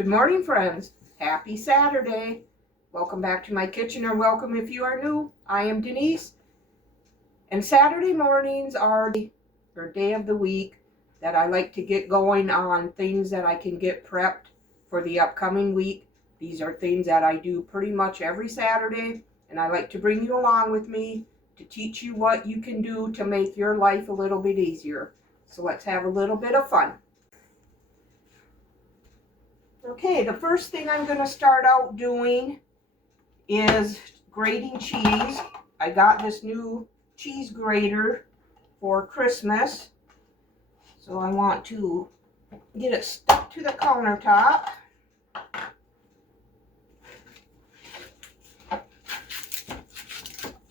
Good morning, friends. Happy Saturday. Welcome back to my kitchen, or welcome if you are new. I am Denise, and Saturday mornings are the day of the week that I like to get going on things that I can get prepped for the upcoming week. These are things that I do pretty much every Saturday, and I like to bring you along with me to teach you what you can do to make your life a little bit easier. So let's have a little bit of fun. Okay, the first thing I'm going to start out doing is grating cheese. I got this new cheese grater for Christmas, so I want to get it stuck to the countertop.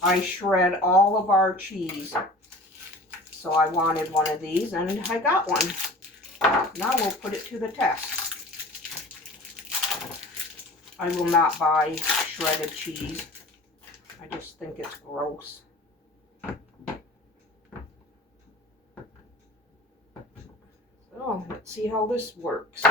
I shred all of our cheese, so I wanted one of these, and I got one. Now we'll put it to the test. I will not buy shredded cheese. I just think it's gross. So let's see how this works.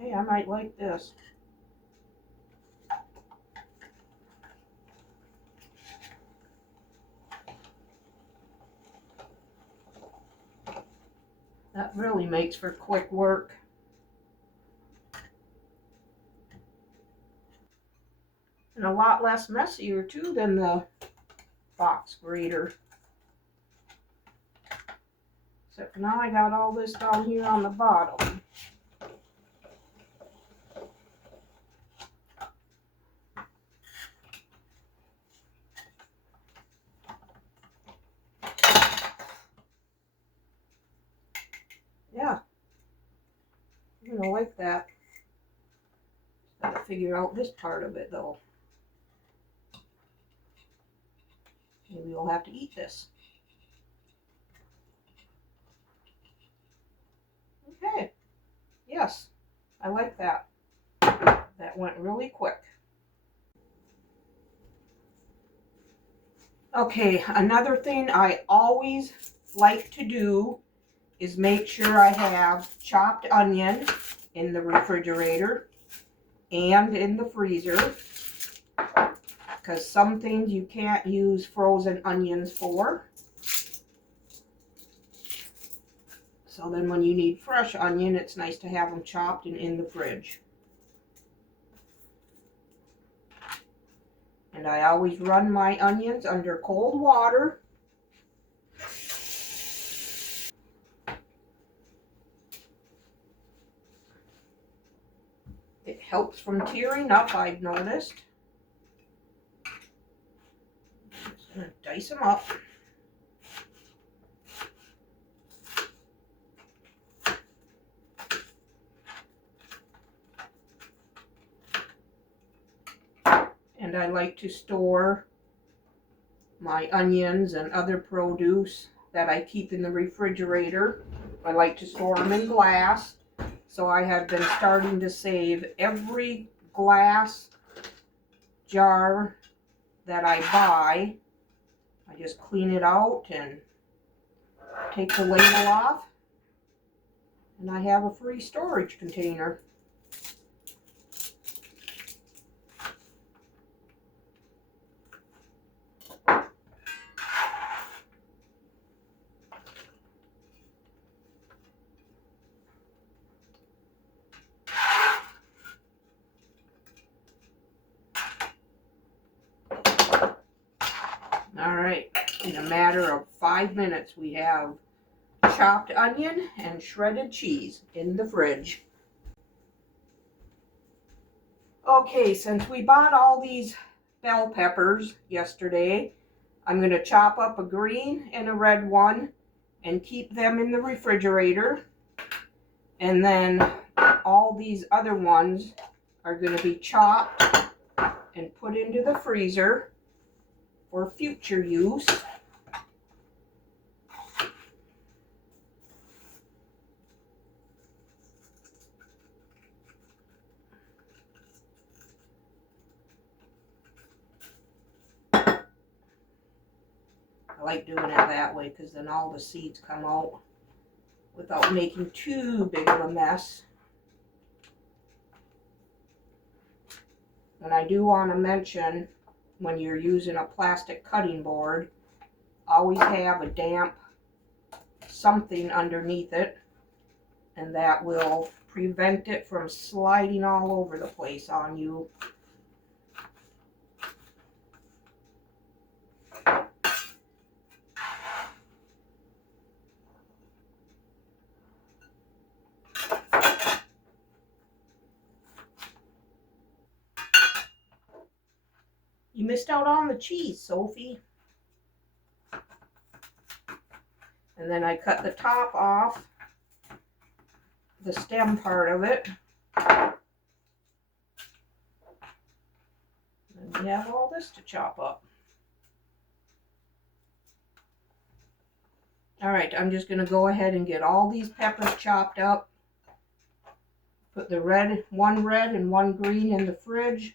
Okay, I might like this. That really makes for quick work. And a lot less messier too than the box grater. Except now I got all this down here on the bottom. Yeah, I'm gonna like that. Gotta figure out this part of it though. Maybe we'll have to eat this. Okay, yes, I like that. That went really quick. Okay, another thing I always like to do is make sure I have chopped onion in the refrigerator and in the freezer, because some things you can't use frozen onions for. So then when you need fresh onion, it's nice to have them chopped and in the fridge. And I always run my onions under cold water. It helps from tearing up, I've noticed. Just gonna dice them up. And I like to store my onions and other produce that I keep in the refrigerator. I like to store them in glass. So I have been starting to save every glass jar that I buy. I just clean it out and take the label off, and I have a free storage container. All right, in a matter of 5 minutes, we have chopped onion and shredded cheese in the fridge. Okay, since we bought all these bell peppers yesterday, I'm going to chop up a green and a red one and keep them in the refrigerator. And then all these other ones are going to be chopped and put into the freezer for future use. I like doing it that way because then all the seeds come out without making too big of a mess. And I do want to mention, when you're using a plastic cutting board, always have a damp something underneath it, and that will prevent it from sliding all over the place on you. You missed out on the cheese, Sophie. And then I cut the top off, the stem part of it. And we have all this to chop up. Alright, I'm just going to go ahead and get all these peppers chopped up. Put the one red and one green in the fridge,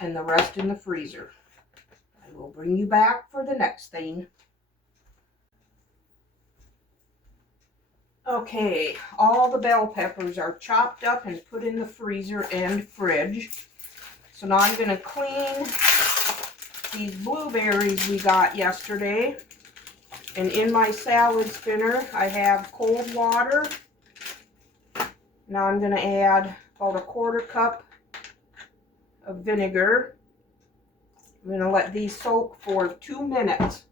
and the rest in the freezer. I will bring you back for the next thing. Okay, all the bell peppers are chopped up and put in the freezer and fridge. So now I'm going to clean these blueberries we got yesterday. And in my salad spinner, I have cold water. Now I'm going to add about a quarter cup of vinegar. I'm going to let these soak for 2 minutes.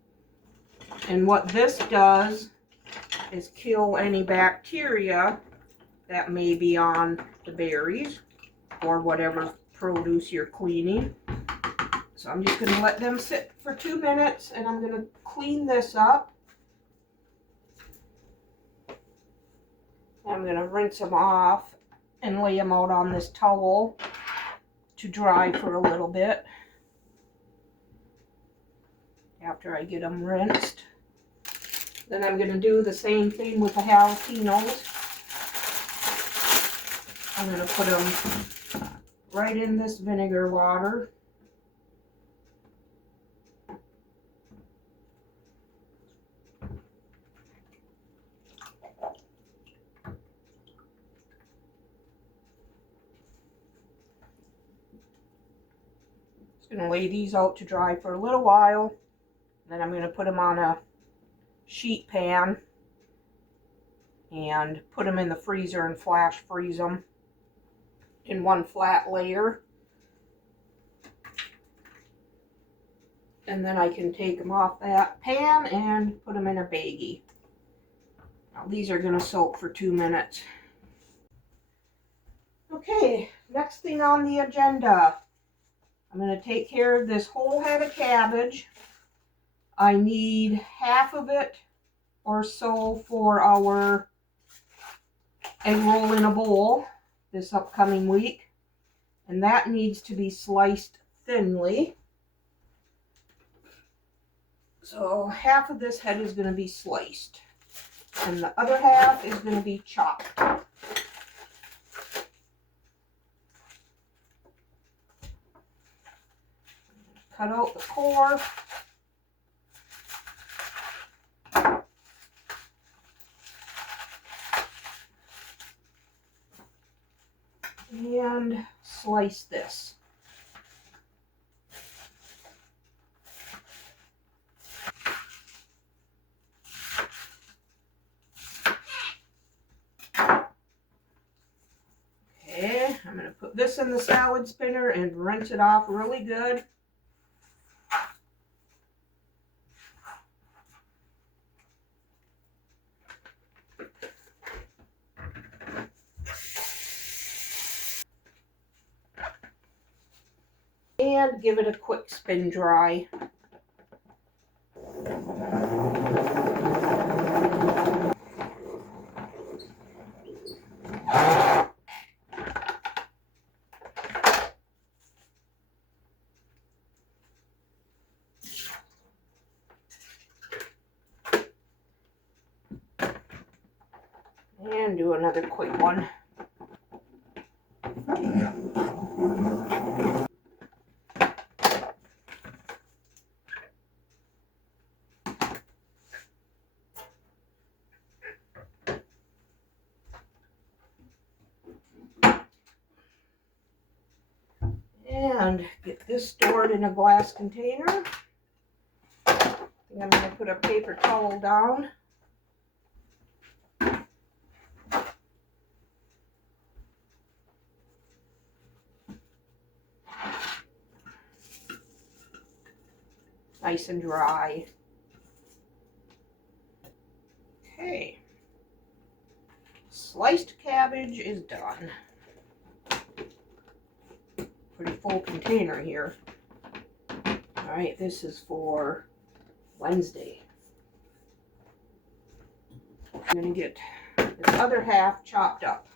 And what this does is kill any bacteria that may be on the berries or whatever produce you're cleaning. So I'm just going to let them sit for 2 minutes, and I'm going to clean this up. I'm going to rinse them off and lay them out on this towel to dry for a little bit after I get them rinsed. Then I'm going to do the same thing with the jalapenos. I'm going to put them right in this vinegar water. Just going to lay these out to dry for a little while. Then I'm going to put them on a sheet pan and put them in the freezer and flash freeze them in one flat layer. And then I can take them off that pan and put them in a baggie. Now these are going to soak for 2 minutes. Okay, next thing on the agenda. I'm going to take care of this whole head of cabbage. I need half of it or so for our egg roll in a bowl this upcoming week. And that needs to be sliced thinly. So half of this head is going to be sliced. And the other half is going to be chopped. Cut out the core. And slice this. Okay, I'm going to put this in the salad spinner and rinse it off really good. And give it a quick spin dry. And do another quick one. And get this stored in a glass container. I think I'm going to put a paper towel down. Nice and dry. Okay. Sliced cabbage is done. Pretty full container here. Alright, this is for Wednesday. I'm going to get this other half chopped up.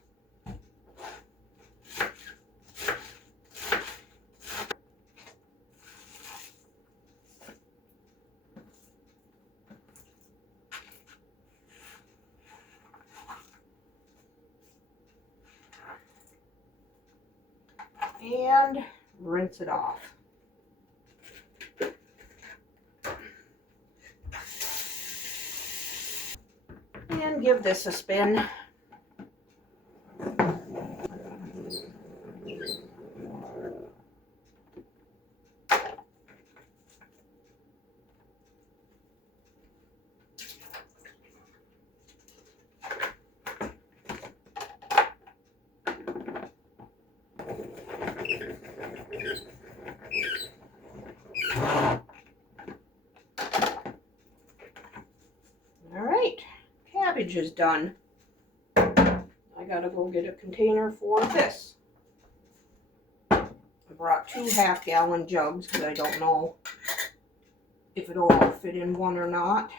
And rinse it off. And give this a spin. Alright, cabbage is done. I gotta go get a container for this. I brought 2 half-gallon jugs because I don't know if it'll all fit in one or not.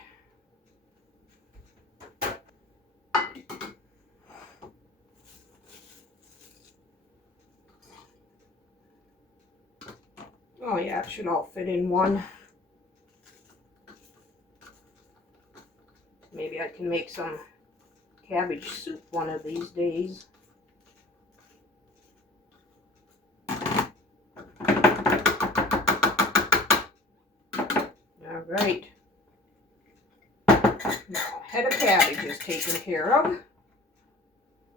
Oh yeah, it should all fit in one. Maybe I can make some cabbage soup one of these days. Alright. Now, head of cabbage is taken care of.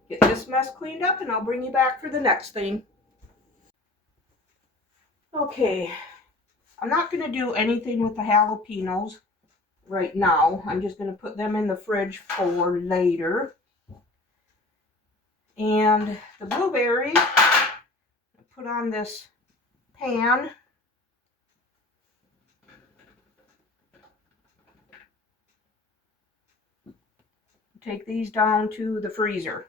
Get this mess cleaned up and I'll bring you back for the next thing. Okay, I'm not going to do anything with the jalapenos right now. I'm just going to put them in the fridge for later. And the blueberries, put on this pan. Take these down to the freezer.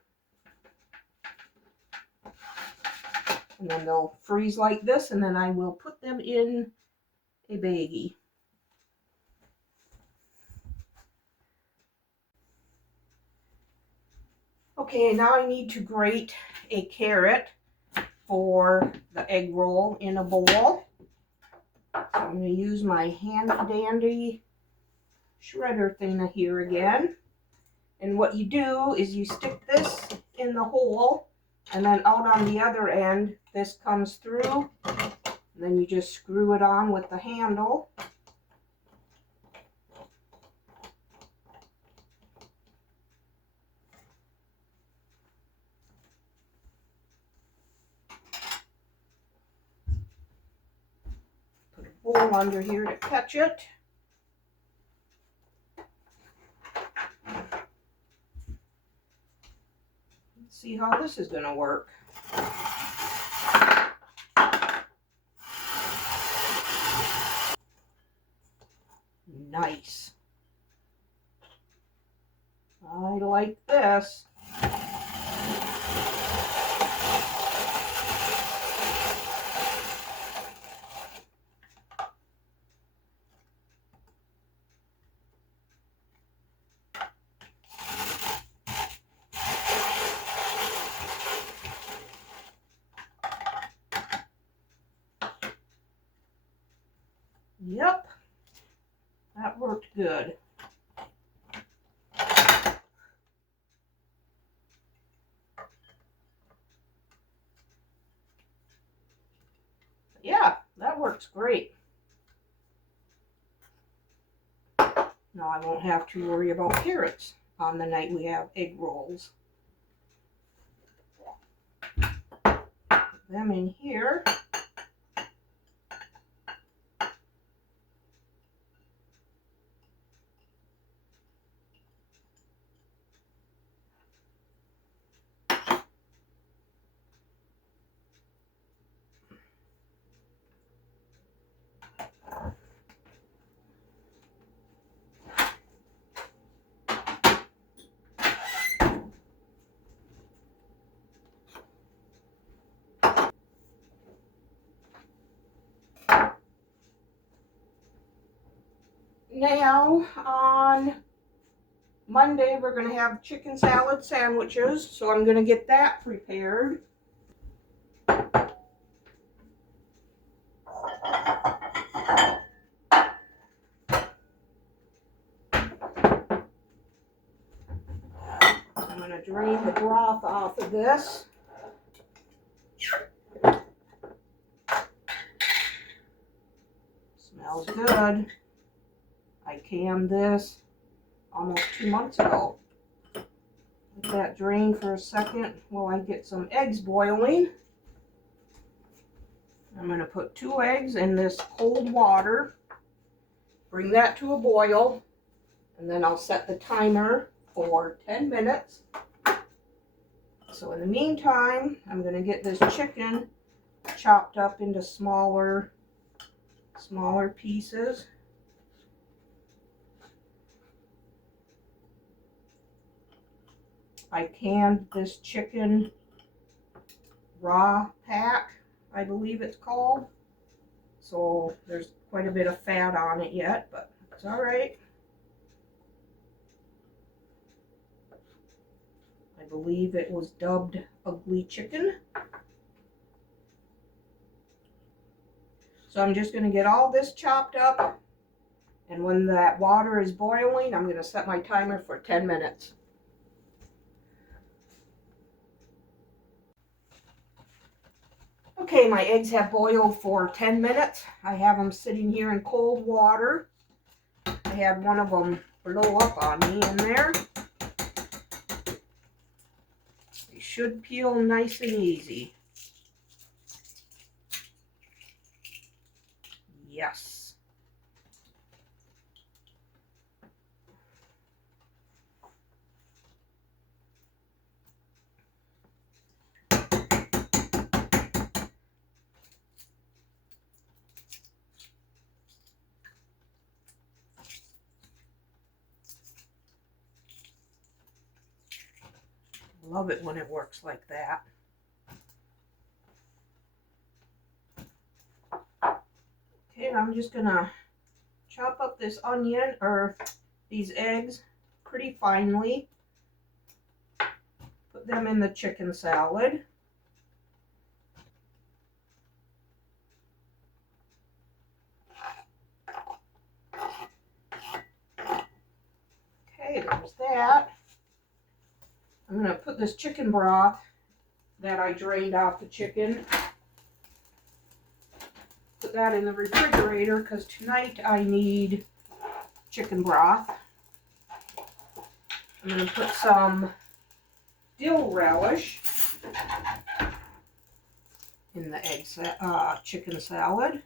And then they'll freeze like this, and then I will put them in a baggie. Okay, now I need to grate a carrot for the egg roll in a bowl. So I'm going to use my handy dandy shredder thing here again. And what you do is you stick this in the hole, and then out on the other end, this comes through. And then you just screw it on with the handle. Put a bowl under here to catch it. Let's see how this is going to work. Nice. I like this. Yep, that worked good. Yeah, that works great. Now I won't have to worry about carrots on the night we have egg rolls. Put them in here. now on Monday we're going to have chicken salad sandwiches, so I'm going to get that prepared. I'm going to drain the broth off of this. Smells good. I canned this almost 2 months ago. Let that drain for a second while I get some eggs boiling. I'm going to put 2 eggs in this cold water, bring that to a boil, and then I'll set the timer for 10 minutes. So in the meantime, I'm going to get this chicken chopped up into smaller pieces. I canned this chicken raw pack, I believe it's called. So there's quite a bit of fat on it yet, but it's all right. I believe it was dubbed Ugly Chicken. So I'm just going to get all this chopped up, and when that water is boiling, I'm going to set my timer for 10 minutes. Okay, my eggs have boiled for 10 minutes. I have them sitting here in cold water. I had one of them blow up on me in there. They should peel nice and easy. Yes. Love it when it works like that. Okay, and I'm just gonna chop up this onion, or these eggs, pretty finely. Put them in the chicken salad. Okay, there's that. I'm going to put this chicken broth that I drained off the chicken, put that in the refrigerator because tonight I need chicken broth. I'm going to put some dill relish in the chicken salad.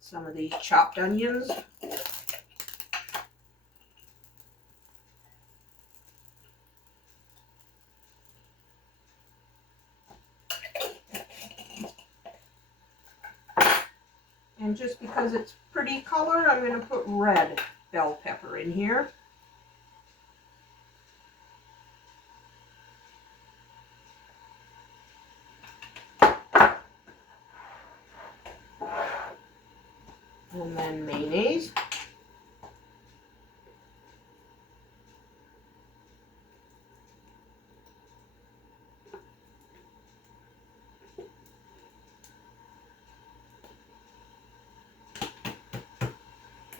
Some of the chopped onions. And just because it's pretty color, I'm going to put red bell pepper in here. And then mayonnaise.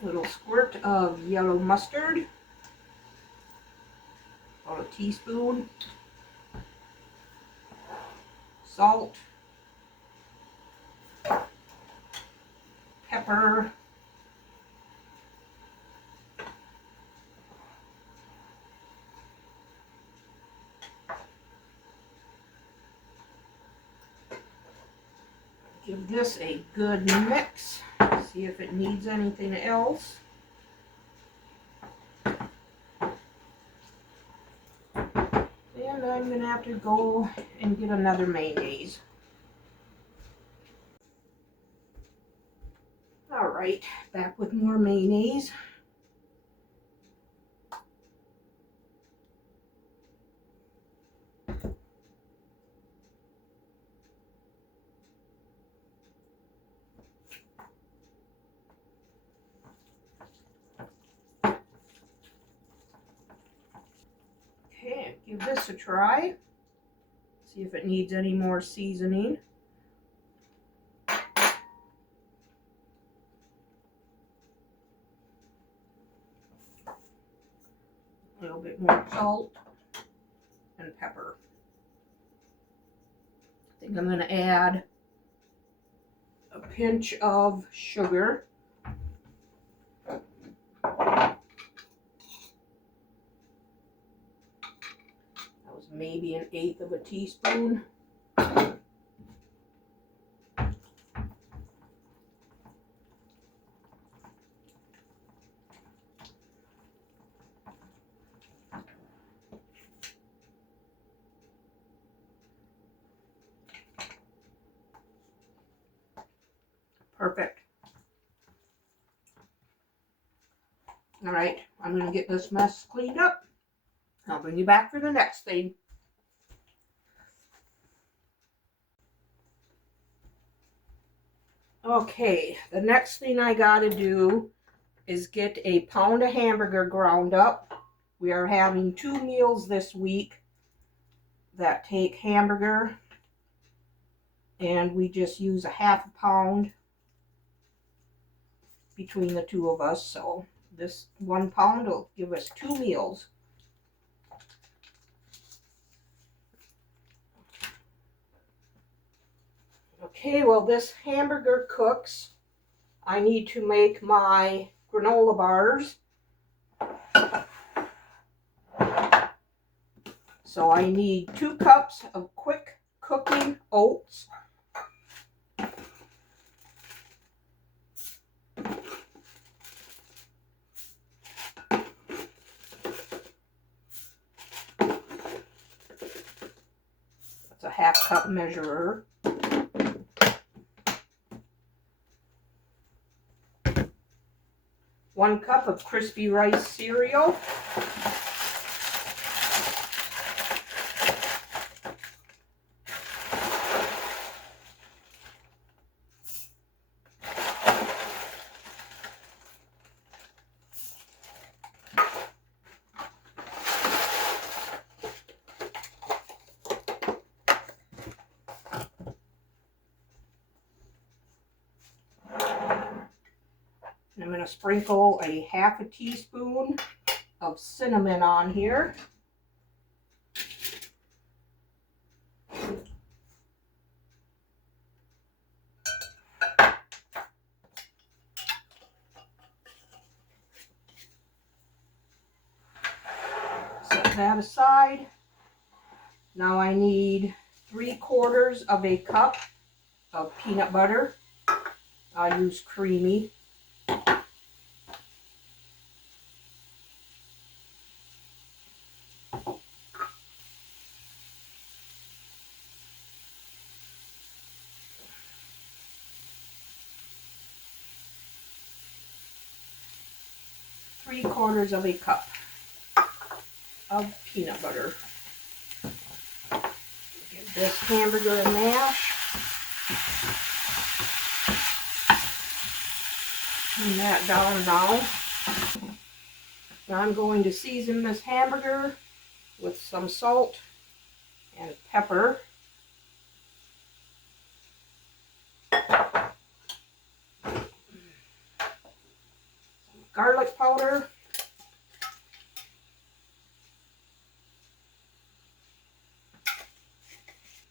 A little squirt of yellow mustard. About a teaspoon. Salt. Pepper. Give this a good mix. See if it needs anything else. And I'm going to have to go and get another mayonnaise. Alright, back with more mayonnaise. give this a try. See if it needs any more seasoning. A little bit more salt and pepper. I think I'm going to add a pinch of sugar. That was maybe 1/8 of a teaspoon. Perfect. All right, I'm going to get this mess cleaned up. I'll bring you back for the next thing. Okay, the next thing I got to do is get a pound of hamburger ground up. We are having 2 meals this week that take hamburger, and we just use a 1/2 pound between the 2 of us, so this 1 pound will give us 2 meals. Okay, well, this hamburger cooks. I need to make my granola bars. So I need 2 cups of quick cooking oats. That's a 1/2 cup measurer. 1 cup of crispy rice cereal. I'm going to sprinkle a 1/2 teaspoon of cinnamon on here. Set that aside. Now I need 3/4 of a cup of peanut butter. I use creamy. Three-quarters of a cup of peanut butter. Give this hamburger a mash. Turn that down now. Now I'm going to season this hamburger with some salt and pepper. Garlic powder.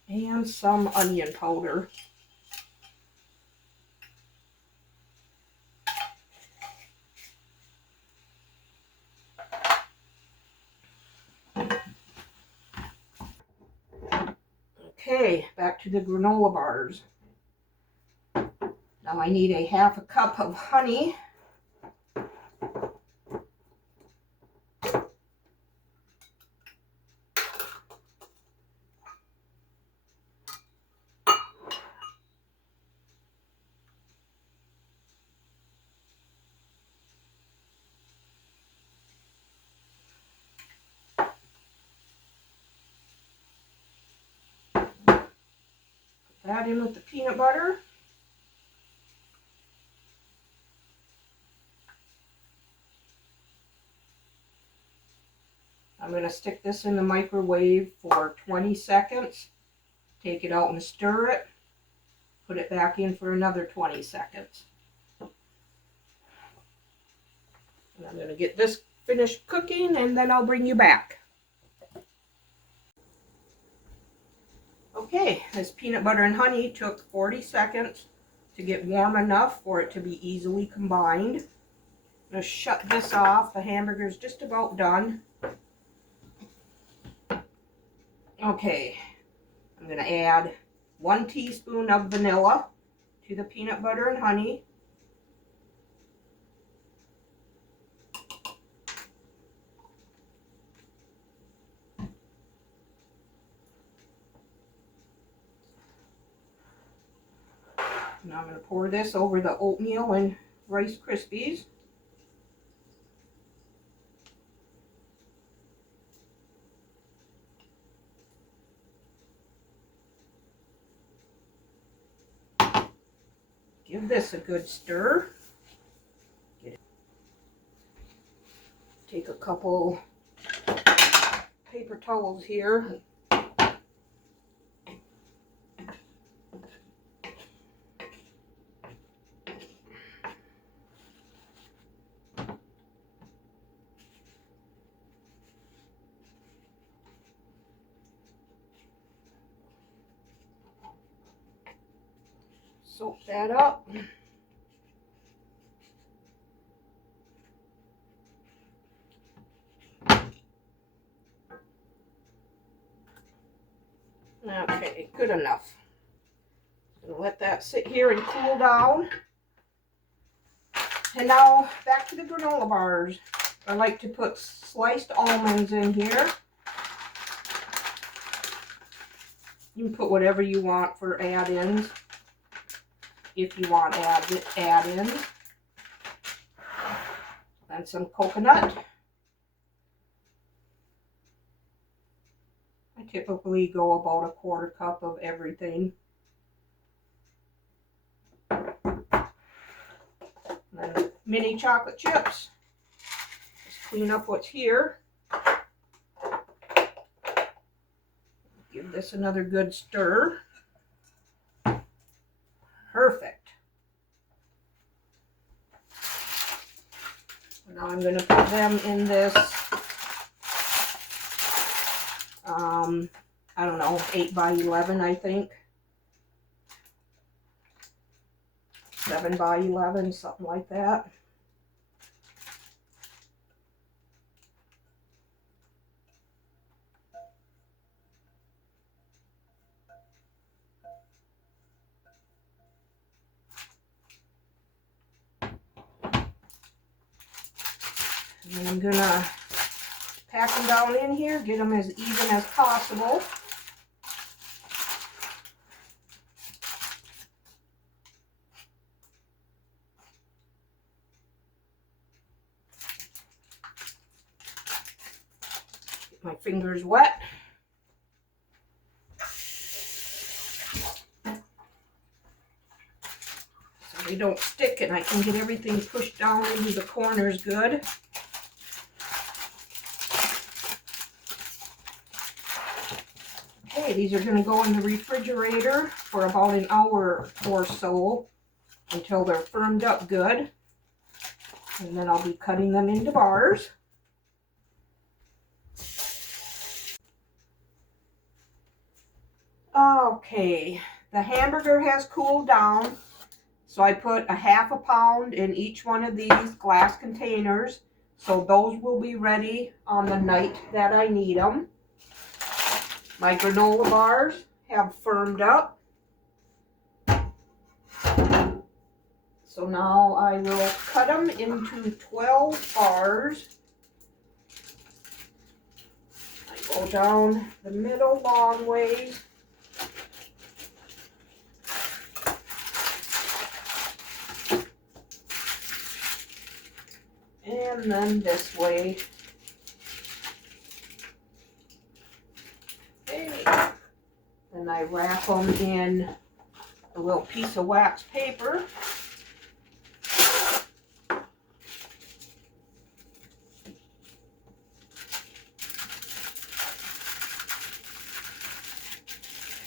And some onion powder. Okay, back to the granola bars. Now I need a 1/2 cup of honey. That in with the peanut butter. I'm going to stick this in the microwave for 20 seconds. Take it out and stir it. Put it back in for another 20 seconds. And I'm going to get this finished cooking and then I'll bring you back. Okay, this peanut butter and honey took 40 seconds to get warm enough for it to be easily combined. I'm going to shut this off. The hamburger's just about done. Okay, I'm going to add 1 teaspoon of vanilla to the peanut butter and honey. Now I'm going to pour this over the oatmeal and Rice Krispies. Give this a good stir. Take a couple paper towels here. Soak that up. Okay, good enough. Gonna let that sit here and cool down. And now back to the granola bars. I like to put sliced almonds in here. You can put whatever you want for add-ins. If you want add-ins. And some coconut. I typically go about a 1/4 cup of everything. And then mini chocolate chips. Just clean up what's here. Give this another good stir. Perfect. Now I'm going to put them in this, I don't know, 8 by 11, I think. 7 by 11, something like that. And I'm gonna pack them down in here, get them as even as possible. Get my fingers wet. So they don't stick and I can get everything pushed down into the corners good. Okay, these are going to go in the refrigerator for about an hour or so until they're firmed up good. And then I'll be cutting them into bars. Okay, the hamburger has cooled down. So I put a 1/2 pound in each one of these glass containers. So those will be ready on the night that I need them. My granola bars have firmed up. So now I will cut them into 12 bars. I go down the middle long ways. And then this way. Okay. Then I wrap them in a little piece of wax paper.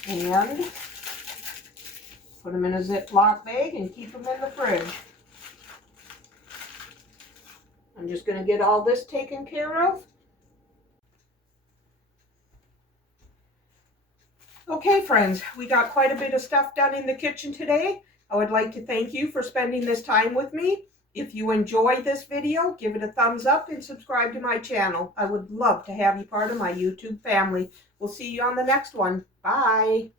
and put them in a Ziploc bag and keep them in the fridge. I'm just going to get all this taken care of. Okay, friends, we got quite a bit of stuff done in the kitchen today. I would like to thank you for spending this time with me. If you enjoyed this video, give it a thumbs up and subscribe to my channel. I would love to have you part of my YouTube family. We'll see you on the next one. Bye.